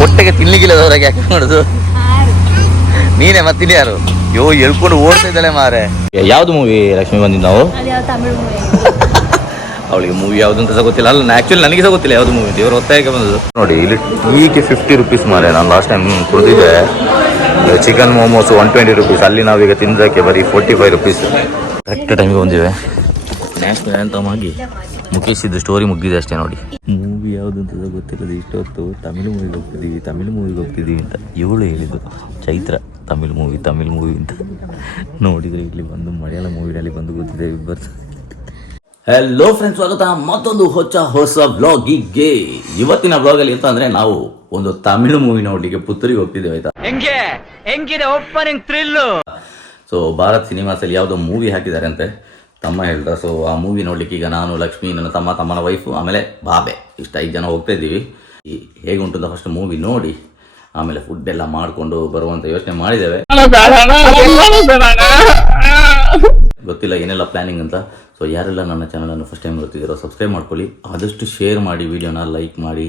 ಹೊಟ್ಟೆಗೆ ತಿನ್ಲಿಕ್ಕಿಲ್ಲದವ್ರಾಗ ಯಾಕೆ ಮಾಡೋದು ನೀನೇ ಮತ್ತಿನ ಯಾರು ಯೋ ಎಳ್ಕೊಂಡು ಓಡ್ತಾ ಇದ್ದಾಳೆ ಮಾರೆ. ಯಾವ್ದು ಮೂವಿ ಲಕ್ಷ್ಮಿ ಬಂದಿದ್ದು ನಾವು? ಅವಳಿಗೆ ಮೂವಿ ಯಾವ್ದು ಅಂತ ಸಹ ಗೊತ್ತಿಲ್ಲ. ಅಲ್ಲ ಆಕ್ಚುಲಿ ನನಗೆ ಸಹ ಗೊತ್ತಿಲ್ಲ ಯಾವ್ದು ಮೂವಿ. ದೇವ್ರ ಒತ್ತಾಯಕ್ಕೆ ಬಂದದ್ದು ನೋಡಿ. ಇಲ್ಲಿ ಟೀಗೆ 50 ರೂಪೀಸ್ ಮಾರೆ. ನಾನು ಲಾಸ್ಟ್ ಟೈಮ್ ಕುಡಿದಿದ್ದೆ. Chicken momos 120 rupees. ಅಲ್ಲಿ ನಾವೀಗ ತಿಂದಕ್ಕೆ ಬರೀ 45 ರೂಪೀಸ್. ಕರೆಕ್ಟ್ ಟೈಮಿಗೆ ಬಂದಿವೆ. ನ್ಯಾಷನಲ್ ಆ್ಯಂಥಮ್ ಆಗಿ ಮುಖೇಶ್ ಇದ್ದು ಸ್ಟೋರಿ ಮುಗಿದಿದೆ ಅಷ್ಟೇ ನೋಡಿ. ಮೂವಿ ಯಾವುದು ಅಂತ ಗೊತ್ತಿಲ್ಲದೆ ಇಷ್ಟೊತ್ತು ತಮಿಳು ಮೂವಿಗೆ ಹೋಗ್ತಿದ್ದೀವಿ ಅಂತ ಇವಳು ಹೇಳಿದ್ದು. ಚೈತ್ರ ತಮಿಳು ಮೂವಿ ಅಂತ ನೋಡಿದರೆ ಇಲ್ಲಿ ಬಂದು ಮಲಯಾಳಂ ಮೂವಿನಲ್ಲಿ ಬಂದು ಗೊತ್ತಿದೆ ಇಬ್ಬರು. ಹಲೋ ಫ್ರೆಂಡ್ಸ್, ಸ್ವಾಗತ ಮತ್ತೊಂದು ಹೊಸ ವ್ಲಾಗಿಗೆ. ಇವತ್ತಿನ ವ್ಲಾಗಲ್ಲಿ ಅಂತ ಅಂದ್ರೆ ನಾವು ಒಂದು ತಮಿಳು ಮೂವಿ ನೋಡ್ಲಿಕ್ಕೆ ಪುತ್ತೂರಿಗೆ ಹೋಗ್ತಿದ್ದೇವೆ ಆಯ್ತಾ. ಹೆಂಗಿದೆ opening thrill. So Bharat cinemas ಅಲ್ಲಿ ಯಾವುದೋ ಮೂವಿ ಹಾಕಿದ್ದಾರೆ ಅಂತೆ ತಮ್ಮ ಹೇಳ್ದ. ಸೊ ಆ ಮೂವಿ ನೋಡ್ಲಿಕ್ಕೆ ಈಗ ನಾನು, ಲಕ್ಷ್ಮಿ, ನನ್ನ ತಮ್ಮನ ವೈಫು, ಆಮೇಲೆ ಬಾಬೆ ಇಷ್ಟ 5 ಜನ ಹೋಗ್ತಾ ಇದ್ದೀವಿ. ಹೇಗುಂಟು ಅಂತ ಫಸ್ಟ್ ಮೂವಿ ನೋಡಿ ಆಮೇಲೆ ಫುಡ್ ಎಲ್ಲ ಮಾಡಿಕೊಂಡು ಬರುವಂತ ಯೋಚನೆ ಮಾಡಿದ್ದೇವೆ. ಗೊತ್ತಿಲ್ಲ ಏನೆಲ್ಲ ಪ್ಲಾನಿಂಗ್ ಅಂತ. ಸೊ ಯಾರೆಲ್ಲ ನನ್ನ ಚಾನಲನ್ನು ಫಸ್ಟ್ ಟೈಮ್ ನೋಡ್ತಿದ್ದೀರೋ ಸಬ್ಸ್ಕ್ರೈಬ್ ಮಾಡ್ಕೊಳ್ಳಿ. ಆದಷ್ಟು ಶೇರ್ ಮಾಡಿ, ವಿಡಿಯೋನ ಲೈಕ್ ಮಾಡಿ,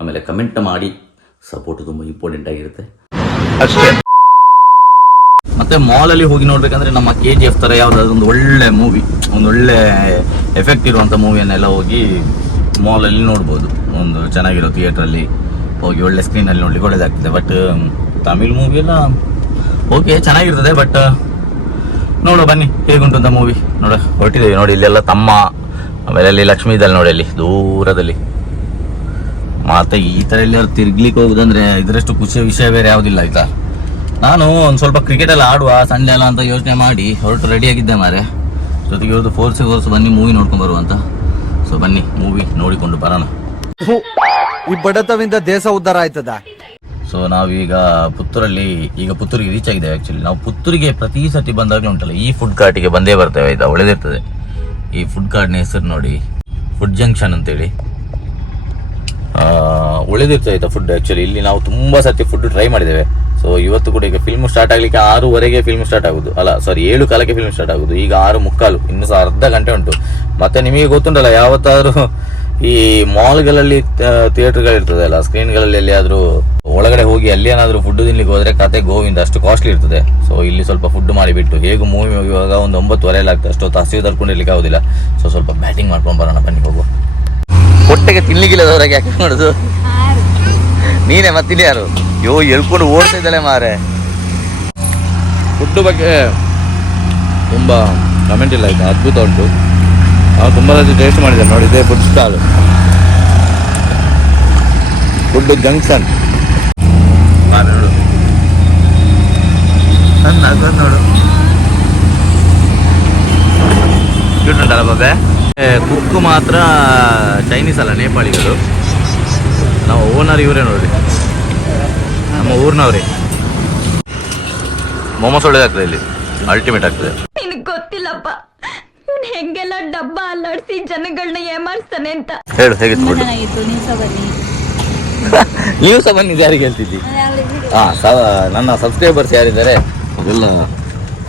ಆಮೇಲೆ ಕಮೆಂಟ್ ಮಾಡಿ. ಸಪೋರ್ಟ್ ತುಂಬ ಇಂಪಾರ್ಟೆಂಟ್ ಆಗಿರುತ್ತೆ ಅಷ್ಟೇ. ಮತ್ತೆ ಮಾಲಲ್ಲಿ ಹೋಗಿ ನೋಡ್ಬೇಕಂದ್ರೆ ನಮ್ಮ KGF ಥರ ಯಾವುದಾದ್ರು ಒಂದು ಒಳ್ಳೆ ಮೂವಿ, ಒಂದು ಒಳ್ಳೆ ಎಫೆಕ್ಟ್ ಇರುವಂಥ ಮೂವಿಯನ್ನೆಲ್ಲ ಹೋಗಿ ಮಾಲಲ್ಲಿ ನೋಡ್ಬೋದು. ಒಂದು ಚೆನ್ನಾಗಿರೋ ಥಿಯೇಟ್ರಲ್ಲಿ ಹೋಗಿ ಒಳ್ಳೆ ಸ್ಕ್ರೀನಲ್ಲಿ ನೋಡ್ಲಿಕ್ಕೆ ಒಳ್ಳೇದಾಗ್ತದೆ. ಬಟ್ ತಮಿಳ್ ಮೂವಿ ಎಲ್ಲ ಓಕೆ ಚೆನ್ನಾಗಿರ್ತದೆ. ಬಟ್ ನೋಡೋ ಬನ್ನಿ ಹೇಗುಂಟು ಅಂತ ಮೂವಿ ನೋಡ ಹೊರಟಿದ್ದೇವೆ. ನೋಡಿ ಇಲ್ಲೆಲ್ಲ ತಮ್ಮ, ಆಮೇಲೆ ಅಲ್ಲಿ ಲಕ್ಷ್ಮೀ ಇದ್ದಲ್ಲಿ ನೋಡಿ ಅಲ್ಲಿ ದೂರದಲ್ಲಿ. ಮತ್ತೆ ಈ ಥರ ಎಲ್ಲರೂ ತಿರ್ಗ್ಲಿಕ್ಕೆ ಹೋಗುದಂದ್ರೆ ಇದರಷ್ಟು ಖುಷಿಯ ವಿಷಯ ಬೇರೆ ಯಾವುದಿಲ್ಲ ಆಯ್ತಾ. ನಾನು ಒಂದು ಸ್ವಲ್ಪ ಕ್ರಿಕೆಟ್ ಎಲ್ಲ ಆಡುವ ಸಂಡೇ ಎಲ್ಲ ಅಂತ ಯೋಚನೆ ಮಾಡಿ ಹೊರಟು ರೆಡಿಯಾಗಿದ್ದೆ ಮಾರೆ. ಜೊತೆಗೆ ಇವತ್ತು ಫೋರ್ಸ್ ಬನ್ನಿ ಮೂವಿ ನೋಡ್ಕೊಂಡು ಬರುವ ಅಂತ. ಸೊ ಬನ್ನಿ ಮೂವಿ ನೋಡಿಕೊಂಡು ಬರೋಣ. ಈ ಬಡತವಿಂದ ದೇಶ ಉದ್ಧಾರ ಆಯ್ತದ. ಸೊ ನಾವೀಗ ಪುತ್ತೂರಿಗೆ ರೀಚ್ ಆಗಿದ್ದೇವೆ. ಆಕ್ಚುಲಿ ನಾವು ಪುತ್ತೂರಿಗೆ ಪ್ರತಿ ಸತಿ ಬಂದಾಗಲೂ ಉಂಟಲ್ಲ ಈ ಫುಡ್ ಕಾರ್ಟಿಗೆ ಬಂದೇ ಬರ್ತೇವೆ ಆಯ್ತಾ. ಒಳ್ಳೆದಿರ್ತದೆ. ಈ ಫುಡ್ ಕಾರ್ಟ್ನ ಹೆಸರು ನೋಡಿ, ಫುಡ್ ಜಂಕ್ಷನ್ ಅಂತೇಳಿ. ಒಳ್ಳೆದಿರ್ತದೆ ಆಯ್ತಾ ಫುಡ್. ಆಕ್ಚುಲಿ ಇಲ್ಲಿ ನಾವು ತುಂಬಾ ಸತಿ ಫುಡ್ ಟ್ರೈ ಮಾಡಿದ್ದೇವೆ. ಸೊ ಇವತ್ತು ಕೂಡ ಈಗ ಫಿಲ್ಮ್ ಸ್ಟಾರ್ಟ್ ಆಗ್ಲಿಕ್ಕೆ 6:15 ಫಿಲ್ಮ್ ಸ್ಟಾರ್ಟ್ ಆಗುದು. ಅಲ್ಲ ಸಾರಿ 7:15 ಫಿಲ್ಮ್ ಸ್ಟಾರ್ಟ್ ಆಗುದು. ಈಗ 6:45, ಇನ್ನು ಸಹ ಅರ್ಧ ಗಂಟೆ ಉಂಟು. ಮತ್ತೆ ನಿಮಗೆ ಗೊತ್ತುಂಟಲ್ಲ, ಯಾವತ್ತಾದ್ರೂ ಈ ಮಾಲ್ಗಳಲ್ಲಿ ಥಿಯೇಟರ್ಗಳಿರ್ತದೆ ಅಲ್ಲ, ಸ್ಕ್ರೀನ್ಗಳಲ್ಲಿ ಎಲ್ಲಿಯಾದ್ರೂ ಒಳಗಡೆ ಹೋಗಿ ಅಲ್ಲಿ ಏನಾದ್ರೂ ಫುಡ್ ತಿನ್ಲಿಕ್ಕೆ ಹೋದ್ರೆ ಕತೆ ಗೋವಿಂದ, ಅಷ್ಟು ಕಾಸ್ಟ್ಲಿ ಇರ್ತದೆ. ಸೊ ಇಲ್ಲಿ ಸ್ವಲ್ಪ ಫುಡ್ ಮಾಡಿಬಿಟ್ಟು ಹೇಗೂ ಮೂವಿ ಹೋಗುವಾಗ ಒಂದು 9:15 ಆಗ್ತದೆ. ಅಷ್ಟೊತ್ತು ಹಸಿವು ತರ್ಕೊಂಡಿರ್ಲಿಕ್ಕೆ ಆಗುದಿಲ್ಲ. ಸೊ ಸ್ವಲ್ಪ ಬ್ಯಾಟಿಂಗ್ ಮಾಡ್ಕೊಂಡು ಬರೋಣ ಬನ್ನಿ, ಹೋಗುವ. ಹೊಟ್ಟೆಗೆ ತಿನ್ಲಿಕ್ಕಿಲ್ಲದವ್ರಾಗ ಯಾಕೆ ಮಾಡೋದು ನೀನೇ ಮತ್ತಿನ ಯಾರು ಯೋ ಎಳ್ಕೊಂಡು ಓಡ್ತಾ ಇದ್ದಾಳೆ ಮಾರೆ. ಫುಡ್ ಬಗ್ಗೆ ತುಂಬ ಕಮೆಂಟ್ ಇಲ್ಲ ಆಯ್ತಾ. ಅದ್ಭುತ ಉಂಟು. ನಾವು ತುಂಬ ಸತಿ ಟೇಸ್ಟ್ ಮಾಡಿದ್ದೇವೆ ನೋಡಿ. ಇದೇ ಫುಡ್ ಸ್ಟಾಲ್, ಫುಡ್ ಜಂಕ್ಷನ್. ನೋಡು ನೋಡು ಉಂಟಲ್ಲ ಬಾಬೆ. ಕುಕ್ ಮಾತ್ರ ಚೈನೀಸ್ ಅಲ್ಲ, ನೇಪಾಳಿಗಳು. ನಾವು ಓನರ್ ಇವರೇ ನೋಡಿ, ನಮ್ಮ ಊರಿನವ್ರೆ. ಮೊಮೋಸ್ ಒಳ್ಳೇದಾಗ್ತದೆ ಇಲ್ಲಿ, ಅಲ್ಟಿಮೇಟ್ ಆಗ್ತದೆ. ನಿನಗೆ ಗೊತ್ತಿಲ್ಲಪ್ಪ ಹೆಂಗೆಲ್ಲ ಡಬ್ಬ ಅಲ್ಲಾಡಿಸಿ ಜನಗಳನ್ನ ಏಮಾರಿಸ್ತಾನೆ ಅಂತ. ಹೇಳು ಹೇಗಿತ್ತು? ನೀವು ಸಹ ಬನ್ನಿ. ಯಾರಿಗೆ ಹೇಳ್ತಿದ್ದಿ? ನನ್ನ ಸಬ್ಸ್ಕ್ರೈಬರ್ಸ್ ಯಾರಿದ್ದಾರೆ ಅದೆಲ್ಲ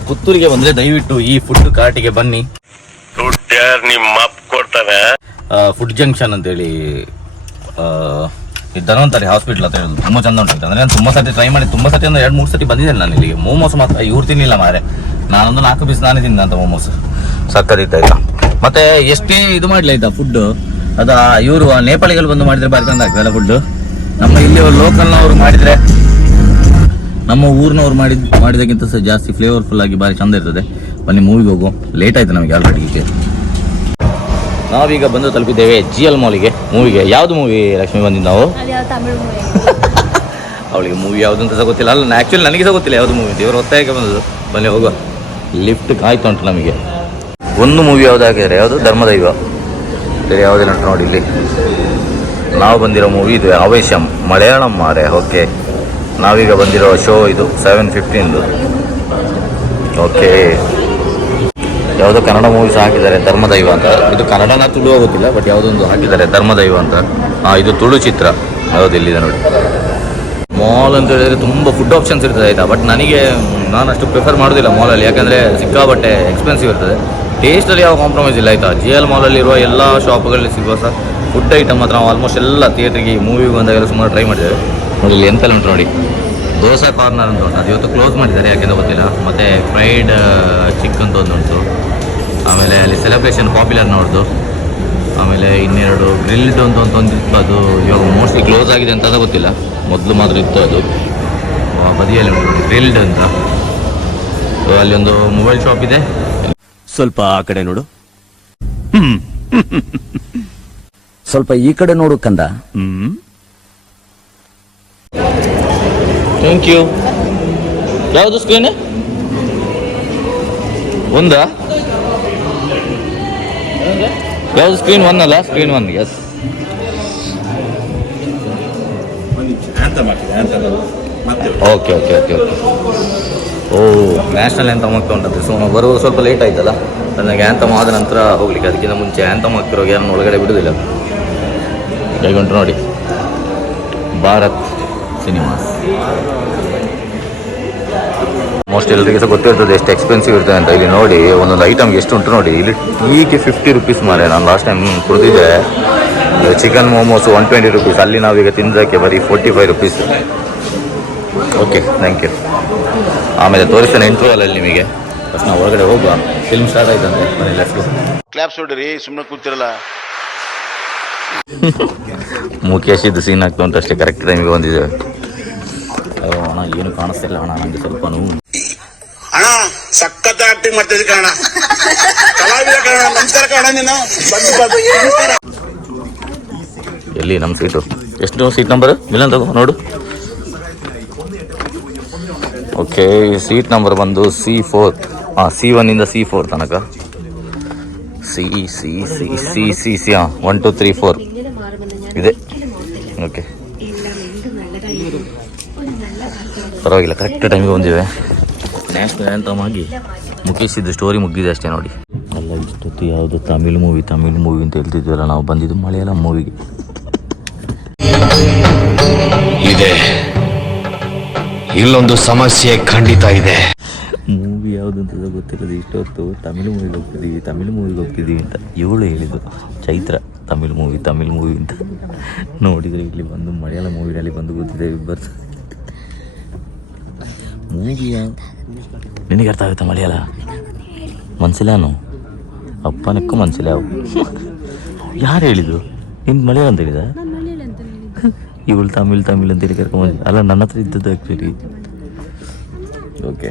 ಪುತ್ತೂರಿಗೆ ಬಂದ್ರೆ ದಯವಿಟ್ಟು ಈ ಫುಡ್ ಕಾರ್ಟಿಗೆ ಬನ್ನಿ. ಫುಡ್ ಜಂಕ್ಷನ್ ಅಂತೇಳಿ ಧನ್ವಂತರಿ ಹಾಸ್ಪಿಟಲ್ ಅಂತ ಹೇಳುದು. ತುಂಬ ಚಂದ ಉಂಟು. ಅಂದ್ರೆ ನಾನು ತುಂಬ ಸತಿ ಟ್ರೈ ಮಾಡಿ, ತುಂಬ ಸತಿ ಅಂದ್ರೆ 2-3 ಸತಿ ಬಂದಿದ್ದೇನೆ ನಾನು ಇಲ್ಲಿಗೆ. ಮೋಮೋಸ್ ಮಾತ್ರ ಇವ್ರು ತಿನ್ನಿಲ್ಲ ಮಾರೆ. ನಾನೊಂದು 4 ಪೀಸ್ ನಾನೇ ತಿಂದ ಅಂತ ಮೋಮೋಸ್. ಸಕ್ಕದಿತ್ತ ಆಯ್ತಾ. ಮತ್ತೆ ಎಷ್ಟೇ ಇದು ಮಾಡ್ಲಿ ಆಯ್ತಾ ಫುಡ್, ಅದ ಇವರು ನೇಪಾಳಿಗಳು ಬಂದು ಮಾಡಿದ್ರೆ ಬಾರಿ ಚಂದ ಆಗ್ತದೆ ಅಲ್ಲ ಫುಡ್. ನಮ್ಮ ಇಲ್ಲಿ ಲೋಕಲ್ನವ್ರು ಮಾಡಿದ್ರೆ, ನಮ್ಮ ಊರಿನವ್ರು ಮಾಡಿದಕ್ಕಿಂತ ಸಹ ಜಾಸ್ತಿ ಫ್ಲೇವರ್ಫುಲ್ ಆಗಿ ಬಾರಿ ಚಂದ ಇರ್ತದೆ. ಬನ್ನಿ ಮೂವಿಗೆ ಹೋಗು. ಲೇಟ್ ಆಯ್ತು ನಮಗೆ ಆಲ್ರೆಡಿ. ನಾವೀಗ ಬಂದು ತಲುಪಿದ್ದೇವೆ GL ಮಾಲಿಗೆ ಮೂವಿಗೆ. ಯಾವ್ದು ಮೂವಿ ಲಕ್ಷ್ಮಿ ಬಂದಿದ್ದು ನಾವು? ಅವಳಿಗೆ ಮೂವಿ ಯಾವ್ದು ಅಂತ ಸಹ ಗೊತ್ತಿಲ್ಲ. ಅಲ್ಲ ಆಕ್ಚುಲಿ ನನಗೆ ಸಹ ಗೊತ್ತಿಲ್ಲ ಯಾವ್ದು ಮೂವಿ. ದೇವ್ರ ಒತ್ತಾಯಕ್ಕೆ ಬಂದದ್ದು. ಬನ್ನಿ ಹೋಗುವ. ಲಿಫ್ಟ್ ಕಾಯ್ತು ಉಂಟು ನಮಗೆ. ಒಂದು ಮೂವಿ ಯಾವುದಾಗಿದ್ರೆ ಯಾವುದು? ಧರ್ಮದೈವ. ಬೇರೆ ಯಾವುದಿಲ್ಲ ಉಂಟು ನೋಡಿ ಇಲ್ಲಿ. ನಾವು ಬಂದಿರೋ ಮೂವಿ ಇದು ಆವೇಶಂ, ಮಲಯಾಳಂ ಮಾರೆ. ಓಕೆ, ನಾವೀಗ ಬಂದಿರೋ ಶೋ ಇದು 7:15. ಓಕೆ, ಯಾವುದೋ ಕನ್ನಡ ಮೂವಿ ಸಹ ಹಾಕಿದ್ದಾರೆ, ಧರ್ಮದೈವ ಅಂತ. ಇದು ಕನ್ನಡನ ತುಳು ಗೊತ್ತಿಲ್ಲ, ಬಟ್ ಯಾವುದೊಂದು ಹಾಕಿದ್ದಾರೆ ಧರ್ಮದೈವ ಅಂತ. ಇದು ತುಳು ಚಿತ್ರ. ಯಾವುದು ಇಲ್ಲಿದೆ ನೋಡಿ. ಮಾಲ್ ಅಂತ ಹೇಳಿದ್ರೆ ತುಂಬ ಫುಡ್ ಆಪ್ಷನ್ಸ್ ಇರ್ತದೆ ಆಯ್ತಾ. ಬಟ್ ನಾನು ಅಷ್ಟು ಪ್ರಿಫರ್ ಮಾಡೋದಿಲ್ಲ ಮಾಲಲ್ಲಿ, ಯಾಕಂದರೆ ಸಿಕ್ಕಾಬಟ್ಟೆ ಎಕ್ಸ್ಪೆನ್ಸಿವ್ ಇರ್ತದೆ. ಟೇಸ್ಟಲ್ಲಿ ಯಾವ ಕಾಂಪ್ರಮೈಸ್ ಇಲ್ಲ ಆಯ್ತಾ. GL ಮಾಲಲ್ಲಿ ಇರುವ ಎಲ್ಲ ಶಾಪ್ಗಳಲ್ಲಿ ಸಿಗುವ ಸಹ ಫುಡ್ ಐಟಮ್ ಮಾತ್ರ ನಾವು ಆಲ್ಮೋಸ್ಟ್ ಎಲ್ಲ ಥಿಯೇಟ್ರಿಗೆ ಮೂವಿಗೆ ಬಂದಾಗೆಲ್ಲ ಸುಮಾರು ಟ್ರೈ ಮಾಡಿದ್ದೇವೆ. ನೋಡಿ ಇಲ್ಲಿ ಎಂತೆಲ್ಲ ಉಂಟು ನೋಡಿ, ದೋಸೆ ಕಾರ್ನರ್ ಅಂತ ಉಂಟು, ಅದು ಇವತ್ತು ಕ್ಲೋಸ್ ಮಾಡಿದ್ದಾರೆ ಯಾಕೆಂತ ಗೊತ್ತಿಲ್ಲ. ಮತ್ತು ಫ್ರೈಡ್ ಚಿಕ್ ಅಂತ ಒಂದು ಉಂಟು, ಆಮೇಲೆ ಅಲ್ಲಿ ಸೆಲೆಬ್ರೇಷನ್ ಪಾಪ್ಯುಲರ್ ನೋಡ್ದು, ಆಮೇಲೆ ಇನ್ನೆರಡು ಗ್ರಿಲ್ಡ್ ಅಂತ ಒಂದು ಇತ್ತು, ಅದು ಇವಾಗ ಮೋಸ್ಟ್ಲಿ ಕ್ಲೋಸ್ ಆಗಿದೆ ಅಂತ ಗೊತ್ತಿಲ್ಲ, ಮೊದಲು ಮಾತ್ರ ಇತ್ತು ಅದು. ಬದಿಯಲ್ಲಿ ಉಂಟು ಗ್ರಿಲ್ಡ್ ಅಂತ. ಅಲ್ಲಿ ಒಂದು ಮೊಬೈಲ್ ಶಾಪ್ ಇದೆ. ಸ್ವಲ್ಪ ಆ ಕಡೆ ನೋಡು. ಸ್ವಲ್ಪ ಈ ಕಡೆ ನೋಡು ಕಂದ. Thank you. ಯಾವುದು ಸ್ಕ್ರೀನ್? ಒಂದಾ? ಯಾವುದು ಸ್ಕ್ರೀನ್? ಒನ್ ಅಲ್ಲ, screen one. Yes. Okay okay okay okay. Oh, national anthem ಆಗ್ತಾ ಉಂಟಂತೆ. ಸೊ ನಾವು ಬರುವಾಗ ಸ್ವಲ್ಪ ಲೇಟ್ ಆಯ್ತಲ್ಲ, ನನಗೆ ಆ್ಯಂಥಮ್ ಆದ ನಂತರ ಹೋಗ್ಲಿಕ್ಕೆ, ಅದಕ್ಕಿಂತ ಮುಂಚೆ ಆ್ಯಂಥಮ್ ಆಗ್ತಿರೋ ಯಾರನ್ನ ಒಳಗಡೆ ಬಿಡುವುದಿಲ್ಲ. ಹೇಗುಂಟು ನೋಡಿ, ಭಾರತ್ ಸಿನಿಮಾಸ್. ಮೋಸ್ಟ್ ಎಲ್ಲರಿಗೆ ಸಹ ಗೊತ್ತಿರ್ತದೆ ಎಷ್ಟು ಎಕ್ಸ್ಪೆನ್ಸಿವ್ ಇರ್ತದೆ ಅಂತ. ಇಲ್ಲಿ ನೋಡಿ ಒಂದೊಂದು ಐಟಮ್ಗೆ ಎಷ್ಟು ಉಂಟು ನೋಡಿ. ಇಲ್ಲಿ ಟೀಗೆ 50 ರುಪೀಸ್ ಮಾರೆ. ನಾನು ಲಾಸ್ಟ್ ಟೈಮ್ ಕುಡಿದಿದ್ದೆ. Chicken momos 120 rupees. ಅಲ್ಲಿ ನಾವೀಗ ತಿಂದಕ್ಕೆ ಬರೀ 45 ರುಪೀಸ್. Okay, thank you. ಆಮೇಲೆ ತೋರಿಸ್ತೇನೆ ಇಂಟ್ರೋವಲ್ಲಿ ನಿಮಗೆ. ಫಸ್ಟ್ ನಾವು ಹೊರಗಡೆ ಹೋಗುವ, ಫಿಲ್ಮ್ ಸ್ಟಾರ್ಟ್ ಆಯ್ತಂತೆ. ಮನೇಲಿ ಅಷ್ಟು ಕ್ಲಾಪ್ಸ್ ಹೊಡ್ರಿ, ಸುಮ್ಮನೆ ಕೂತಿರಲ್ಲ. ಮುಖೇಶ್ ಇದು ಸೀನ್ ಆಗ್ತಾ ಉಂಟು ಅಷ್ಟೇ, ಕರೆಕ್ಟ್ ಟೈಮಿಗೆ ಬಂದಿದ್ದೇವೆ. ಅಣ್ಣ ಏನು ಕಾಣಿಸ್ತಿಲ್ಲ ಅಣ್ಣ ನನಗೆ ಸ್ವಲ್ಪ ನೋವು. ಅಣ್ಣ ಸಖತ್ ಆಕ್ಟಿಂಗ್ ಮಾಡ್ತಿದ್ದೆ ಕಾರಣ, ಕಲಾವಿದ ಕಾರಣ. ನಮಸ್ಕಾರ ಕಾರಣ, ನೀನು ಎಲ್ಲಿ ನಮ್ಮ ಸೀಟು? ಎಷ್ಟು ಸೀಟ್ ನಂಬರ್? ಇಲ್ಲ ತಗೋ ನೋಡು. ಓಕೆ, ಸೀಟ್ ನಂಬರ್ ಬಂದು C4. C1 ಇಂದ C4 ತನಕ. ಸಿ 1 2 3 4 ಇದೆ. ಓಕೆ, ಪರವಾಗಿಲ್ಲ, ಕರೆಕ್ಟ್ ಟೈಮಿಗೆ ಬಂದಿವೆ. ನ್ಯಾಷನಲ್ ಆ್ಯಂಥಮ್ ಆಗಿ ಮುಖೇಶ್ ಇದ್ದು ಸ್ಟೋರಿ ಮುಗಿದಿದೆ ಅಷ್ಟೇ ನೋಡಿ. ಅಲ್ಲ, ಇಷ್ಟೊತ್ತು ಯಾವುದು ತಮಿಳ್ ಮೂವಿ ಅಂತ ಹೇಳ್ತಿದ್ವಲ್ಲ, ನಾವು ಬಂದಿದ್ದು ಮಲಯಾಳಂ ಮೂವಿಗೆ. ಇದೆ, ಇಲ್ಲೊಂದು ಸಮಸ್ಯೆ ಖಂಡಿತ ಇದೆ. ಮೂವಿ ಯಾವುದು ಅಂತ ಗೊತ್ತಿರೋದು. ಇಷ್ಟೊತ್ತು ತಮಿಳ್ ಮೂವಿಗೆ ಹೋಗ್ತಿದ್ದೀವಿ ಅಂತ ಇವಳು ಹೇಳಿದ್ದು. ಚೈತ್ರ ತಮಿಳ್ ಮೂವಿ ಅಂತ ನೋಡಿದರೆ ಇಲ್ಲಿ ಬಂದು ಮಲಯಾಳಂ ಮೂವಿನಲ್ಲಿ ಬಂದು ಗೊತ್ತಿದ್ದೇವೆ ಇಬ್ಬರು. ಮೂವಿಯ ನಿನಗೆ ಅರ್ಥ ಆಗುತ್ತಾ ಮಲಯಾಳ? ಮನ್ಸಿಲ್ಲಾನು ಅಪ್ಪನಕ್ಕೂ ಮನ್ಸಿಲ್ಲ. ಯಾರು ಹೇಳಿದ್ದು? ನಿನ್ನ ಮಲಯಾಳ ಅಂತ ಹೇಳಿದ? ಇವಳು ತಮಿಳ್ ಅಂತೇಳಿ ಕರ್ಕೊಂಬಂದು. ಅಲ್ಲ, ನನ್ನ ಹತ್ರ ಇದ್ದದ್ದು ಆ್ಯಕ್ಚುಲಿ. ಓಕೆ,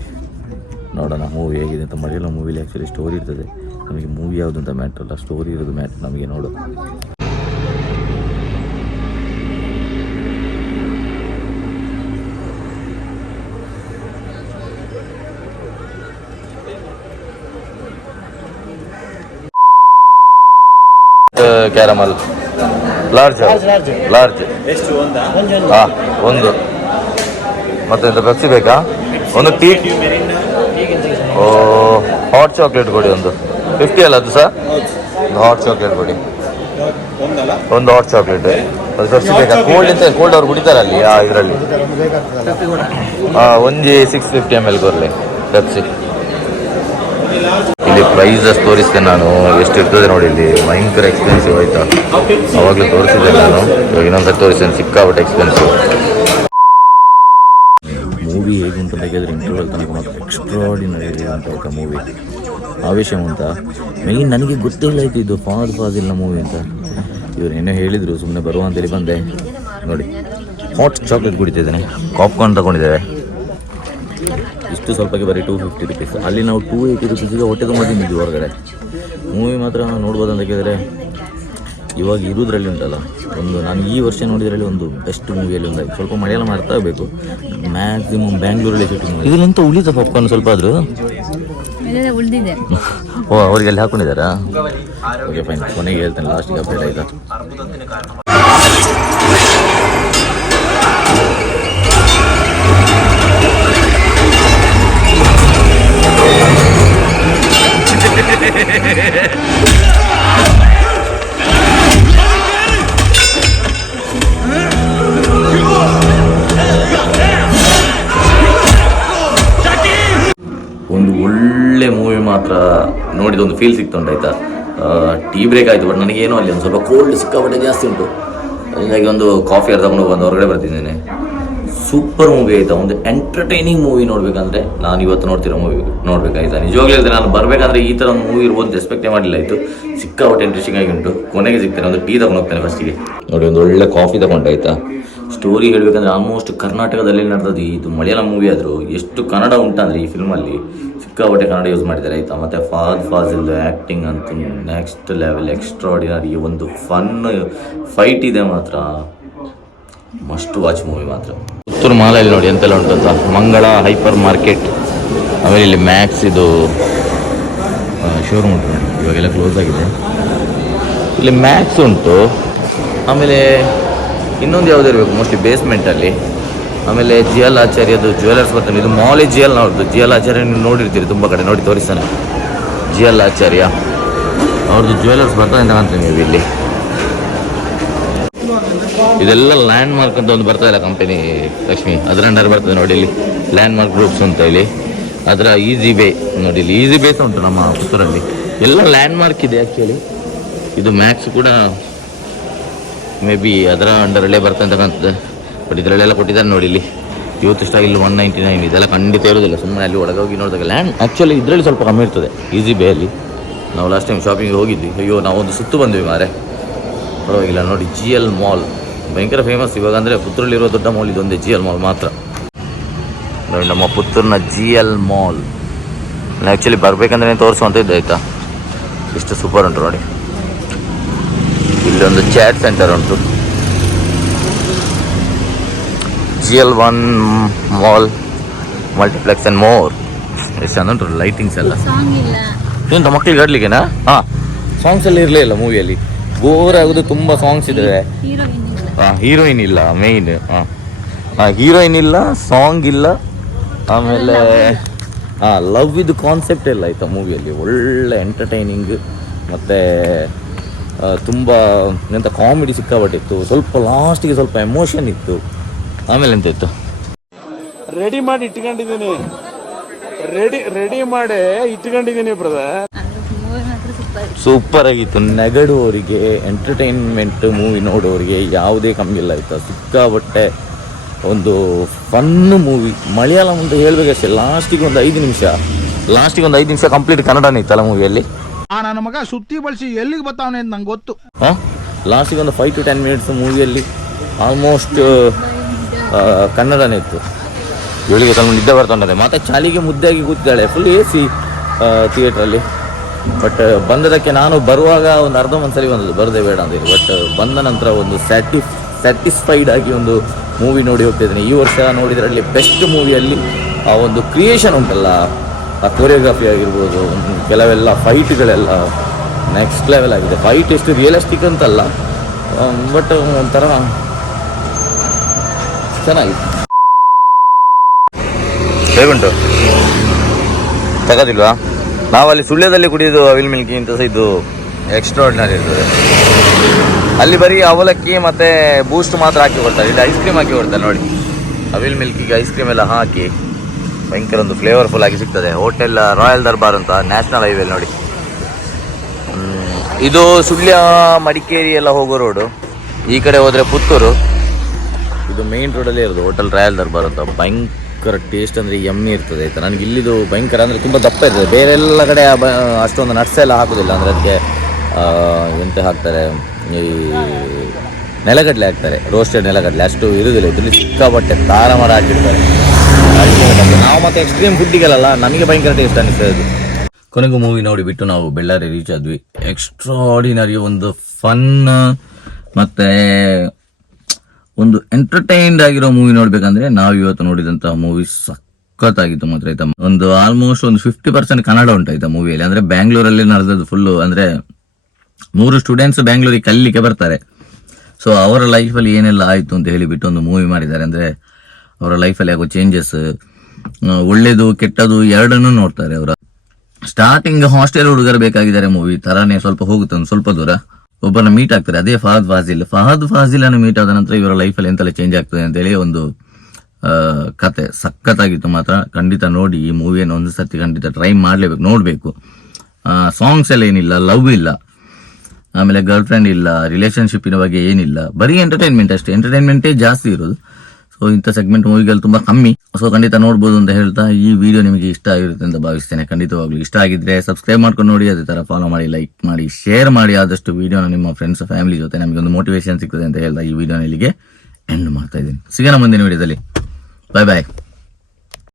ನೋಡೋಣ ಮೂವಿ ಹೇಗಿದೆ ಅಂತ. ಮಲಯಾಳಂ ಮೂವಿಲಿ ಆ್ಯಕ್ಚುಲಿ ಸ್ಟೋರಿ ಇರ್ತದೆ. ನಮಗೆ ಮೂವಿ ಯಾವುದು ಅಂತ ಮ್ಯಾಟ್ರ್ ಅಲ್ಲ, ಸ್ಟೋರಿ ಇರೋದು ಮ್ಯಾಟ್ರ್ ನಮಗೆ. ನೋಡು, ಕ್ಯಾರಮಲ್ ಲಾರ್ಜ್ ಹಾಂ, ಒಂದು. ಮತ್ತೆ ಎಂತ ಪೆಪ್ಸಿ ಬೇಕಾ? ಒಂದು ಟೀ. ಓ, ಹಾಟ್ ಚಾಕ್ಲೇಟ್ ಕೊಡಿ ಒಂದು. 50 ಅಲ್ಲ ಅದು ಸರ್? ಒಂದು ಹಾಟ್ ಚಾಕ್ಲೇಟ್ ಕೊಡಿ, ಒಂದು ಹಾಟ್ ಚಾಕ್ಲೇಟ್. ಅದು ಪೆಪ್ಸಿ ಬೇಕಾ? ಕೋಲ್ಡ್ ಅಂತ ಕೋಲ್ಡ್ ಅವ್ರು ಕುಡಿತಾರೆ ಅಲ್ಲಿ ಇದರಲ್ಲಿ. ಒಂದು 650 ml ಕೊರಲಿ ಪೆಪ್ಸಿ. ಇಲ್ಲಿ ಪ್ರೈಸಸ್ ತೋರಿಸ್ತೇನೆ ನಾನು, ಎಷ್ಟಿರ್ತದೆ ನೋಡಿ. ಇಲ್ಲಿ ಭಯಂಕರ ಎಕ್ಸ್ಪೆನ್ಸಿವ್ ಆಯಿತಾ, ಅವಾಗಲೂ ತೋರಿಸಿದ್ದೆ ನಾನು. ಇವಾಗ ಇನ್ನೊಂದ್ಸರಿ ತೋರಿಸ್ತೇನೆ, ಸಿಕ್ಕಾಬಿಟ್ಟು ಎಕ್ಸ್ಪೆನ್ಸಿವ್. ಮೂವಿ ಹೇಗುಂಟು ಬೇಕಾದ್ರೆ ಇಂಟರ್ವಲ್ ತನಕ ಮಾತ್ರ ಎಕ್ಸ್ಟ್ರಾಡಿನರಿ ಅಂತ ಮೂವಿ. ಆವೇಶ ಅಂತ ಮೇಯ್ನ್ ನನಗೆ ಗೊತ್ತೇ ಇಲ್ಲ ಆಯ್ತು ಇದು ಫಾದಿಲ್ನ ಮೂವಿ ಅಂತ. ಇವರು ಏನೋ ಹೇಳಿದರು, ಸುಮ್ಮನೆ ಬರುವ ಅಂತೇಳಿ ಬಂದೆ. ನೋಡಿ, ಹಾಟ್ ಚಾಕ್ಲೇಟ್ ಕುಡಿತಿದ್ದೇನೆ, ಪಾಪ್ಕಾರ್ನ್ ತಗೊಂಡಿದ್ದೇವೆ. ಇಷ್ಟು ಸ್ವಲ್ಪಕ್ಕೆ ಬರೀ 250 ರುಪೀಸ್. ಅಲ್ಲಿ ನಾವು 280 ರುಪೀಸಿಗೆ ಹೊಟ್ಟೆ ತುಂಬ ತಿಂದಿದ್ವಿ ಹೊರಗಡೆ. ಮೂವಿ ಮಾತ್ರ ನೋಡ್ಬೋದು ಅಂತ ಕೇಳಿದ್ರೆ ಇವಾಗ ಇರೋದ್ರಲ್ಲಿ ಉಂಟಲ್ಲ ಒಂದು, ನಾನು ಈ ವರ್ಷ ನೋಡಿದ್ರಲ್ಲಿ ಒಂದು ಬೆಸ್ಟ್ ಮೂವಿಯಲ್ಲಿ ಒಂದು. ಸ್ವಲ್ಪ ಮಲಯಾಳಂ ಅರ್ಥ ಆಗಬೇಕು. ಮ್ಯಾಕ್ಸಿಮಮ್ ಬ್ಯಾಂಗ್ಳೂರಲ್ಲಿ ಶೂಟಿಂಗ್. ಇದರಲ್ಲಿಂತ ಉಳಿದ ಪಾಪ್ಕಾರ್ನ್ ಸ್ವಲ್ಪ ಆದರೂ ಉಳಿದಿದೆ. ಓ, ಅವರಿಗೆ ಅಲ್ಲಿ ಹಾಕೊಂಡಿದ್ದಾರಾ? Okay, fine. ಕೊನೆಗೆ ಹೇಳ್ತೇನೆ, ಲಾಸ್ಟಿಗೆ ಅಪ್ಡೇಟ್ ಆಯಿತಾ. ಒಂದು ಒಳ್ಳೆ ಮೂವಿ ಮಾತ್ರ ನೋಡಿದೊಂದು ಫೀಲ್ ಸಿಕ್ತುಂಟಾಯ್ತಾ. ಟೀ ಬ್ರೇಕ್ ಆಯಿತು, ಬಟ್ ನನಗೇನೋ ಅಲ್ಲಿ ಒಂದು ಸ್ವಲ್ಪ ಕೋಲ್ಡ್ ಸಿಕ್ಕಾಪಟ್ಟೆ ಜಾಸ್ತಿ ಉಂಟು. ಹೀಗಾಗಿ ಒಂದು ಕಾಫಿ ತಗೊಂಡು ಬಂದು ಹೊರಗಡೆ ಬರ್ತಿದ್ದೇನೆ. ಸೂಪರ್ ಮೂವಿ ಆಯ್ತಾ, ಒಂದು ಎಂಟರ್ಟೈನಿಂಗ್ ಮೂವಿ ನೋಡ್ಬೇಕಂದ್ರೆ ನಾನು ಇವತ್ತು ನೋಡ್ತಿರೋ ಮೂವಿ ನೋಡ್ಬೇಕಾಯ್ತಾ. ನಿಜವಾಗ್ಲೂ ಹೇಳಿದ್ರೆ ನಾನು ಬರ್ಬೇಕಂದ್ರೆ ಈ ಥರ ಒಂದು ಮೂವಿ ಇರ್ಬೋದು ಎಕ್ಸ್ಪೆಕ್ಟೇ ಮಾಡಿಲ್ಲ. ಆಯಿತು, ಸಿಕ್ಕಾಪಟ್ಟೆ ಇಂಟ್ರೆಸ್ಟಿಂಗ್ ಆಗಿ ಉಂಟು. ಕೊನೆಗೆ ಸಿಗ್ತಾನೆ, ಒಂದು ಟೀ ತಗೊಂಡು ಹೋಗ್ತಾನೆ ಫಸ್ಟಿಗೆ. ನೋಡಿ, ಒಂದು ಒಳ್ಳೆ ಕಾಫಿ ತಗೊಂಡಾಯ್ತಾ. ಸ್ಟೋರಿ ಹೇಳಬೇಕಂದ್ರೆ ಆಲ್ಮೋಸ್ಟ್ ಕರ್ನಾಟಕದಲ್ಲಿ ನಡೆದದ್ದು. ಇದು ಮಲಯಾಳಂ ಮೂವಿ ಆದರೂ ಎಷ್ಟು ಕನ್ನಡ ಉಂಟಂದರೆ ಈ ಫಿಲ್ಮಲ್ಲಿ ಸಿಕ್ಕಾಪಟ್ಟೆ ಕನ್ನಡ ಯೂಸ್ ಮಾಡಿದ್ದಾರೆ ಆಯಿತಾ. ಮತ್ತು ಫಹದ್ ಫಾಸಿಲ್ ಆ್ಯಕ್ಟಿಂಗ್ ಅಂತೂ ನೆಕ್ಸ್ಟ್ ಲೆವೆಲ್, ಎಕ್ಸ್ಟ್ರಾಡಿನರಿ. ಒಂದು ಫನ್ ಫೈಟ್ ಇದೆ ಮಾತ್ರ, ಮಸ್ಟ್ ವಾಚ್ ಮೂವಿ ಮಾತ್ರ. ಪುತ್ತೂರು ಮಾಲಲ್ಲಿ ನೋಡಿ ಎಂತೆಲ್ಲ ಉಂಟಂತ, ಮಂಗಳ ಹೈಪರ್ ಮಾರ್ಕೆಟ್, ಆಮೇಲೆ ಇಲ್ಲಿ ಮ್ಯಾಕ್ಸ್ ಇದು ಶೋರೂಮ್ ಉಂಟು ನೋಡಿ, ಇವಾಗೆಲ್ಲ ಕ್ಲೋಸ್ ಆಗಿದೆ. ಇಲ್ಲಿ ಮ್ಯಾಕ್ಸ್ ಉಂಟು, ಆಮೇಲೆ ಇನ್ನೊಂದು ಯಾವುದು ಇರಬೇಕು ಮೋಸ್ಟ್ಲಿ ಬೇಸ್ಮೆಂಟಲ್ಲಿ. ಆಮೇಲೆ ಜಿ ಎಲ್ ಆಚಾರ್ಯದು ಜ್ಯುವೆಲರ್ಸ್ ಬರ್ತಾನೆ. ಇದು ಮಾಲಿ ಜಿ ಎಲ್ ಅವ್ರದ್ದು. ಜಿ ಎಲ್ ಆಚಾರ್ಯ ನೀವು ನೋಡಿರ್ತೀರಿ ತುಂಬ ಕಡೆ, ನೋಡಿ ತೋರಿಸ್ತಾನೆ. ಜಿ ಎಲ್ ಆಚಾರ್ಯ ಅವ್ರದ್ದು ಜ್ಯುವೆಲರ್ಸ್ ಬರ್ತಾನೆ ಅಂತ ಕಾಣ್ತೀನಿ ನೀವು ಇಲ್ಲಿ. ಇದೆಲ್ಲ ಲ್ಯಾಂಡ್ ಮಾರ್ಕ್ ಅಂತ ಒಂದು ಬರ್ತಾ ಇಲ್ಲ ಕಂಪನಿ ಲಕ್ಷ್ಮಿ, ಅದರ ಅಂಡರ್ ಬರ್ತದೆ ನೋಡಿ. ಇಲ್ಲಿ ಲ್ಯಾಂಡ್ ಮಾರ್ಕ್ ಗ್ರೂಪ್ಸ್ ಅಂತ ಇಲ್ಲಿ, ಅದರ ಈಸಿ ಬೇ ನೋಡಿ, ಇಲ್ಲಿ ಈಸಿ ಬೇಸ್ ಉಂಟು ನಮ್ಮ ಪುತ್ತೂರಲ್ಲಿ. ಎಲ್ಲ ಲ್ಯಾಂಡ್ ಮಾರ್ಕ್ ಇದೆ ಆ್ಯಕ್ಚುಲಿ. ಇದು ಮ್ಯಾಕ್ಸ್ ಕೂಡ ಮೇ ಬಿ ಅದರ ಅಂಡರಲ್ಲೇ ಬರ್ತದೆ ಅಂತ ಕಾಣ್ತದೆ. ಬಟ್ ಇದರಲ್ಲೆಲ್ಲ ಕೊಟ್ಟಿದ್ದಾರೆ ನೋಡಿ. ಇಲ್ಲಿ ಯೂತ್ ಸ್ಟೈಲ್ 199 ಇದೆಲ್ಲ ಖಂಡಿತ ಇರೋದಿಲ್ಲ. ಸುಮ್ಮನೆ ಅಲ್ಲಿ ಒಳಗೋಗಿ ನೋಡಿದಾಗ ಲ್ಯಾಂಡ್ ಆ್ಯಕ್ಚುಲಿ ಇದರಲ್ಲಿ ಸ್ವಲ್ಪ ಕಮ್ಮಿ ಇರ್ತದೆ ಈಸಿ ಬೇ ಅಲ್ಲಿ. ನಾವು ಲಾಸ್ಟ್ ಟೈಮ್ ಶಾಪಿಂಗ್ ಹೋಗಿದ್ವಿ, ಅಯ್ಯೋ ನಾವೊಂದು ಸುತ್ತು ಬಂದ್ವಿ ಮಾರೆ, ಪರವಾಗಿಲ್ಲ. ನೋಡಿ ಜಿ ಎಲ್ ಮಾಲ್ ಭಯಂಕರ ಫೇಮಸ್ ಇವಾಗ, ಅಂದರೆ ಪುತ್ತೂರಲ್ಲಿರೋ ದೊಡ್ಡ ಮಾಲ್ ಇದೊಂದೇ ಜಿ ಎಲ್ ಮಾಲ್ ಮಾತ್ರ. ನೋಡಿ ನಮ್ಮ ಪುತ್ತೂರಿನ ಜಿ ಎಲ್ ಮಾಲ್ ಆ್ಯಕ್ಚುಲಿ ಬರಬೇಕಂದ್ರೆ ತೋರಿಸುವಂತ ಇದ್ದು ಆಯಿತಾ. ಎಷ್ಟು ಸೂಪರ್ ಉಂಟು ನೋಡಿ. ಇಲ್ಲೊಂದು ಚಾಟ್ ಸೆಂಟರ್ ಉಂಟು, G L 1 mall multiplex and more. ಎಷ್ಟು ಚಂದ ಉಂಟು ಲೈಟಿಂಗ್ಸ್ ಎಲ್ಲ. ಎಂತ ಮಕ್ಕಳಿಗೆ ಆಡ್ಲಿಕ್ಕೆನಾ? ಹಾಂ, ಸಾಂಗ್ಸ್ ಎಲ್ಲ ಇರಲೇ ಇಲ್ಲ ಮೂವಿಯಲ್ಲಿ. ಬೋರ್ ಆಗೋದು ತುಂಬ ಸಾಂಗ್ಸ್ ಇದ್ದಾವೆ. ಹೀರೋಯಿನ್ ಇಲ್ಲ ಮೇಯ್ನ್. ಹೀರೋಯಿನ್ ಇಲ್ಲ, ಸಾಂಗ್ ಇಲ್ಲ, ಆಮೇಲೆ ಲವ್ ಇದು ಕಾನ್ಸೆಪ್ಟ್ ಎಲ್ಲ ಆಯ್ತಾ ಮೂವಿಯಲ್ಲಿ. ಒಳ್ಳೆ ಎಂಟರ್ಟೈನಿಂಗ್ ಮತ್ತು ತುಂಬ ಎಂಥ ಕಾಮಿಡಿ ಸಿಕ್ಕಾಪಟ್ಟಿತ್ತು. ಸ್ವಲ್ಪ ಲಾಸ್ಟಿಗೆ ಸ್ವಲ್ಪ ಎಮೋಷನ್ ಇತ್ತು. ಆಮೇಲೆ ಎಂತ ಇತ್ತು, ರೆಡಿ ಮಾಡಿ ಇಟ್ಕೊಂಡಿದ್ದೀನಿ ಬ್ರದರ್. ಸೂಪರ್ ಆಗಿತ್ತು. ನೆಗಡುವವರಿಗೆ, ಎಂಟರ್ಟೈನ್ಮೆಂಟ್ ಮೂವಿ ನೋಡೋರಿಗೆ ಯಾವುದೇ ಕಮ್ಮಿ ಇಲ್ಲ ಆಯಿತಾ. ಸಿಕ್ಕಾಪಟ್ಟೆ ಒಂದು ಫನ್ನು ಮೂವಿ. ಮಲಯಾಳಂ ಅಂತ ಹೇಳಬೇಕಷ್ಟೇ. ಲಾಸ್ಟಿಗೆ ಒಂದು 5 ನಿಮಿಷ ಕಂಪ್ಲೀಟ್ ಕನ್ನಡನೇ ಇತ್ತಲ್ಲ ಮೂವಿಯಲ್ಲಿ. ನನ್ನ ಮಗ ಸುತ್ತಿ ಬಳಸಿ ಎಲ್ಲಿಗೆ ಬರ್ತಾವನೆ ಅಂತ ನಂಗೆ ಗೊತ್ತು. ಹಾಂ, ಲಾಸ್ಟಿಗೆ ಒಂದು 5 to 10 ಮಿನಿಟ್ಸ್ ಮೂವಿಯಲ್ಲಿ ಆಲ್ಮೋಸ್ಟ್ ಕನ್ನಡನೇ ಇತ್ತು. ಇವಳಿಗೆ ಸ್ವಲ್ಪ ನಿದ್ದೆ ಬರ್ತಾನೆ, ಮತ್ತೆ ಚಾಲಿಗೆ ಮುದ್ದೆಯಾಗಿ ಕೂತಿದ್ದಾಳೆ. ಫುಲ್ AC ಥಿಯೇಟ್ರಲ್ಲಿ. ಬಟ್ ಬಂದದಕ್ಕೆ ನಾನು ಬರುವಾಗ ಒಂದು ಅರ್ಧ ಒಂದ್ಸಲಿ ಬಂದದ್ದು, ಬರದೆ ಬೇಡ ಅಂತೇಳಿ. ಬಟ್ ಬಂದ ನಂತರ ಒಂದು ಸ್ಯಾಟಿಸ್ಫೈಡ್ ಆಗಿ ಒಂದು ಮೂವಿ ನೋಡಿ ಹೋಗ್ತಿದ್ದೀನಿ. ಈ ವರ್ಷ ನೋಡಿದ್ರಲ್ಲಿ ಬೆಸ್ಟ್ ಮೂವಿಯಲ್ಲಿ ಆ ಒಂದು ಕ್ರಿಯೇಷನ್ ಉಂಟಲ್ಲ, ಆ ಕೊರಿಯೋಗ್ರಫಿ ಆಗಿರ್ಬೋದು, ಕೆಲವೆಲ್ಲ ಫೈಟ್ಗಳೆಲ್ಲ ನೆಕ್ಸ್ಟ್ ಲೆವೆಲ್ ಆಗಿದೆ. ಫೈಟ್ ಎಷ್ಟು ರಿಯಲಿಸ್ಟಿಕ್ ಅಂತಲ್ಲ, ಬಟ್ ಒಂಥರ ಚೆನ್ನಾಗಿತ್ತು. ಹೇಗುಂಟು? ತಗೋದಿಲ್ವಾ? ನಾವಲ್ಲಿ ಸುಳ್ಯದಲ್ಲಿ ಕುಡಿಯೋದು ಅವಿಲ್ ಮಿಲ್ಕಿ ಅಂತ ಸಹ ಇದು ಎಕ್ಸ್ಟ್ರಾರ್ಡಿನರಿ ಇರ್ತದೆ. ಅಲ್ಲಿ ಬರೀ ಅವಲಕ್ಕಿ ಮತ್ತು ಬೂಸ್ಟ್ ಮಾತ್ರ ಹಾಕಿ ಕೊಡ್ತಾರೆ. ಇಲ್ಲಿ ಐಸ್ ಕ್ರೀಮ್ ಹಾಕಿ ಕೊಡ್ತಾರೆ ನೋಡಿ. ಅವಿಲ್ ಮಿಲ್ಕಿಗೆ ಐಸ್ ಕ್ರೀಮ್ ಎಲ್ಲ ಹಾಕಿ ಭಯಂಕರ ಒಂದು ಫ್ಲೇವರ್ಫುಲ್ ಆಗಿ ಸಿಗ್ತದೆ. ಹೋಟೆಲ್ ರಾಯಲ್ ದರ್ಬಾರ್ ಅಂತ ನ್ಯಾಷನಲ್ ಹೈವೇಲಿ ನೋಡಿ. ಇದು ಸುಳ್ಯ ಮಡಿಕೇರಿ ಎಲ್ಲ ಹೋಗೋ ರೋಡು. ಈ ಕಡೆ ಹೋದರೆ ಪುತ್ತೂರು. ಇದು ಮೇನ್ ರೋಡಲ್ಲೇ ಇರೋದು ಹೋಟೆಲ್ ರಾಯಲ್ ದರ್ಬಾರ್ ಅಂತ. ಭಯಂಕರ ಟೇಸ್ಟ್ ಅಂದರೆ ಎಮ್ಮೆ ಇರ್ತದೆ ಆಯಿತಾ. ನನಗೆ ಇಲ್ಲಿದು ಭಯಂಕರ ಅಂದರೆ ತುಂಬ ದಪ್ಪ ಇರ್ತದೆ. ಬೇರೆಲ್ಲ ಕಡೆ ಅಷ್ಟೊಂದು ನಟ್ಸ್ ಎಲ್ಲ ಹಾಕೋದಿಲ್ಲ, ಅಂದರೆ ಅದಕ್ಕೆ ಎಂತ ಹಾಕ್ತಾರೆ, ಈ ನೆಲಗಡಲೆ ಹಾಕ್ತಾರೆ, ರೋಸ್ಟೆಡ್ ನೆಲಗಡಲೆ, ಅಷ್ಟು ಇರುವುದಿಲ್ಲ. ಇದರಲ್ಲಿ ಸಿಕ್ಕಾಪಟ್ಟೆ ತಾರ ಮರ ಹಾಕಿರ್ತಾರೆ. ನಾವು ಮತ್ತೆ ಎಕ್ಸ್ಟ್ರೀಮ್ ಫುಡ್ಡಿಗೆಲ್ಲ ನಮಗೆ ಭಯಂಕರ ಟೇಸ್ಟ್ ಅನಿಸ್ತದೆ ಇದು. ಕೊನೆಗೂ ಮೂವಿ ನೋಡಿಬಿಟ್ಟು ನಾವು ಬೆಳ್ಳಾರಿ ರೀಚ್ ಆದ್ವಿ. ಎಕ್ಸ್ಟ್ರಾಡಿನರಿ ಒಂದು ಫನ್ ಮತ್ತೆ ಒಂದು ಎಂಟರ್ಟೈನ್ಡ್ ಆಗಿರೋ ಮೂವಿ ನೋಡ್ಬೇಕಂದ್ರೆ ನಾವು ಇವತ್ತು ನೋಡಿದಂತಹ ಮೂವಿ ಸಖತ್ತಾಗಿತ್ತು ಮಾತ್ರ ಆಯ್ತಾ. ಒಂದು ಆಲ್ಮೋಸ್ಟ್ ಒಂದು 50% ಕನ್ನಡ ಉಂಟಾಯ್ತಾ ಮೂವಿಯಲ್ಲಿ. ಅಂದ್ರೆ ಬ್ಯಾಂಗ್ಳೂರಲ್ಲಿ ನಡೆದದ್ದು ಫುಲ್ಲು. ಅಂದ್ರೆ 3 ಸ್ಟೂಡೆಂಟ್ಸ್ ಬ್ಯಾಂಗ್ಳೂರಿಗೆ ಕಲಿಲಿಕ್ಕೆ ಬರ್ತಾರೆ. ಸೊ ಅವರ ಲೈಫಲ್ಲಿ ಏನೆಲ್ಲ ಆಯಿತು ಅಂತ ಹೇಳಿಬಿಟ್ಟು ಒಂದು ಮೂವಿ ಮಾಡಿದ್ದಾರೆ. ಅಂದರೆ ಅವರ ಲೈಫಲ್ಲಿ ಆಗೋ ಚೇಂಜಸ್, ಒಳ್ಳೇದು ಕೆಟ್ಟದು ಎರಡನ್ನೂ ನೋಡ್ತಾರೆ ಅವರು. ಸ್ಟಾರ್ಟಿಂಗ್ ಹಾಸ್ಟೆಲ್ ಹುಡುಗರು ಬೇಕಾಗಿದ್ದಾರೆ ಮೂವಿ ತರಾನೇ ಸ್ವಲ್ಪ ಹೋಗುತ್ತೆ, ಒಂದು ಸ್ವಲ್ಪ ದೂರ ಒಬ್ಬನ ಮೀಟ್ ಆಗ್ತಾರೆ. ಅದೇ ಫಹದ್ ಫಾಜಿಲ್ ಅನ್ನು ಮೀಟ್ ಆದ ನಂತರ ಇವರ ಲೈಫಲ್ಲಿ ಎಂತೆಲ್ಲ ಚೇಂಜ್ ಆಗ್ತದೆ ಅಂತೇಳಿ ಒಂದು ಕತೆ ಸಖತ್ತಾಗಿತ್ತು ಮಾತ್ರ. ಖಂಡಿತ ನೋಡಿ ಈ ಮೂವಿಯನ್ನು ಒಂದು ಸರ್ತಿ ಖಂಡಿತ ಟ್ರೈ ಮಾಡಲೇಬೇಕು, ನೋಡಬೇಕು. ಸಾಂಗ್ಸ್ ಎಲ್ಲ ಏನಿಲ್ಲ, ಲವ್ ಇಲ್ಲ, ಆಮೇಲೆ ಗರ್ಲ್ ಫ್ರೆಂಡ್ ಇಲ್ಲ, ರಿಲೇಶನ್ಶಿಪ್ಪಿನ ಬಗ್ಗೆ ಏನಿಲ್ಲ, ಬರೀ ಎಂಟರ್ಟೈನ್ಮೆಂಟ್ ಅಷ್ಟೇ. ಎಂಟರ್ಟೈನ್ಮೆಂಟೇ ಜಾಸ್ತಿ ಇರೋದು. ಸೊ ಸೊ ಇಂಥ ಸೆಗ್ಮೆಂಟ್ ಮೂವಿಗಳು ತುಂಬಾ ಕಮ್ಮಿ. ಸೊ ಖಂಡಿತ ನೋಡ್ಬೋದು ಅಂತ ಹೇಳ್ತಾ ಈ ವಿಡಿಯೋ ನಿಮಗೆ ಇಷ್ಟ ಆಗಿರುತ್ತೆ ಅಂತ ಭಾವಿಸ್ತೇನೆ. ಖಂಡಿತವಾಗ್ಲೂ ಇಷ್ಟ ಆಗಿದ್ರೆ ಸಬ್ಸ್ಕ್ರೈಬ್ ಮಾಡ್ಕೊಂಡು ನೋಡಿ, ಅದೇ ತರ ಫಾಲೋ ಮಾಡಿ, ಲೈಕ್ ಮಾಡಿ, ಶೇರ್ ಮಾಡಿ. ಆದಷ್ಟು ವಿಡಿಯೋನ ನಿಮ್ಮ ಫ್ರೆಂಡ್ಸ್ ಫ್ಯಾಮಿಲಿ ಜೊತೆ ನಮಗೆ ಒಂದು ಮೋಟಿವೇಶನ್ ಸಿಗ್ತದೆ ಅಂತ ಹೇಳ್ತಾ ಈ ವಿಡಿಯೋನ ಇಲ್ಲಿಗೆ ಎಂಡ್ ಮಾಡ್ತಾ ಇದ್ದೀನಿ. ಸಿಗೋಣ ಮುಂದಿನ ವಿಡಿಯೋದಲ್ಲಿ. ಬಾಯ್ ಬಾಯ್.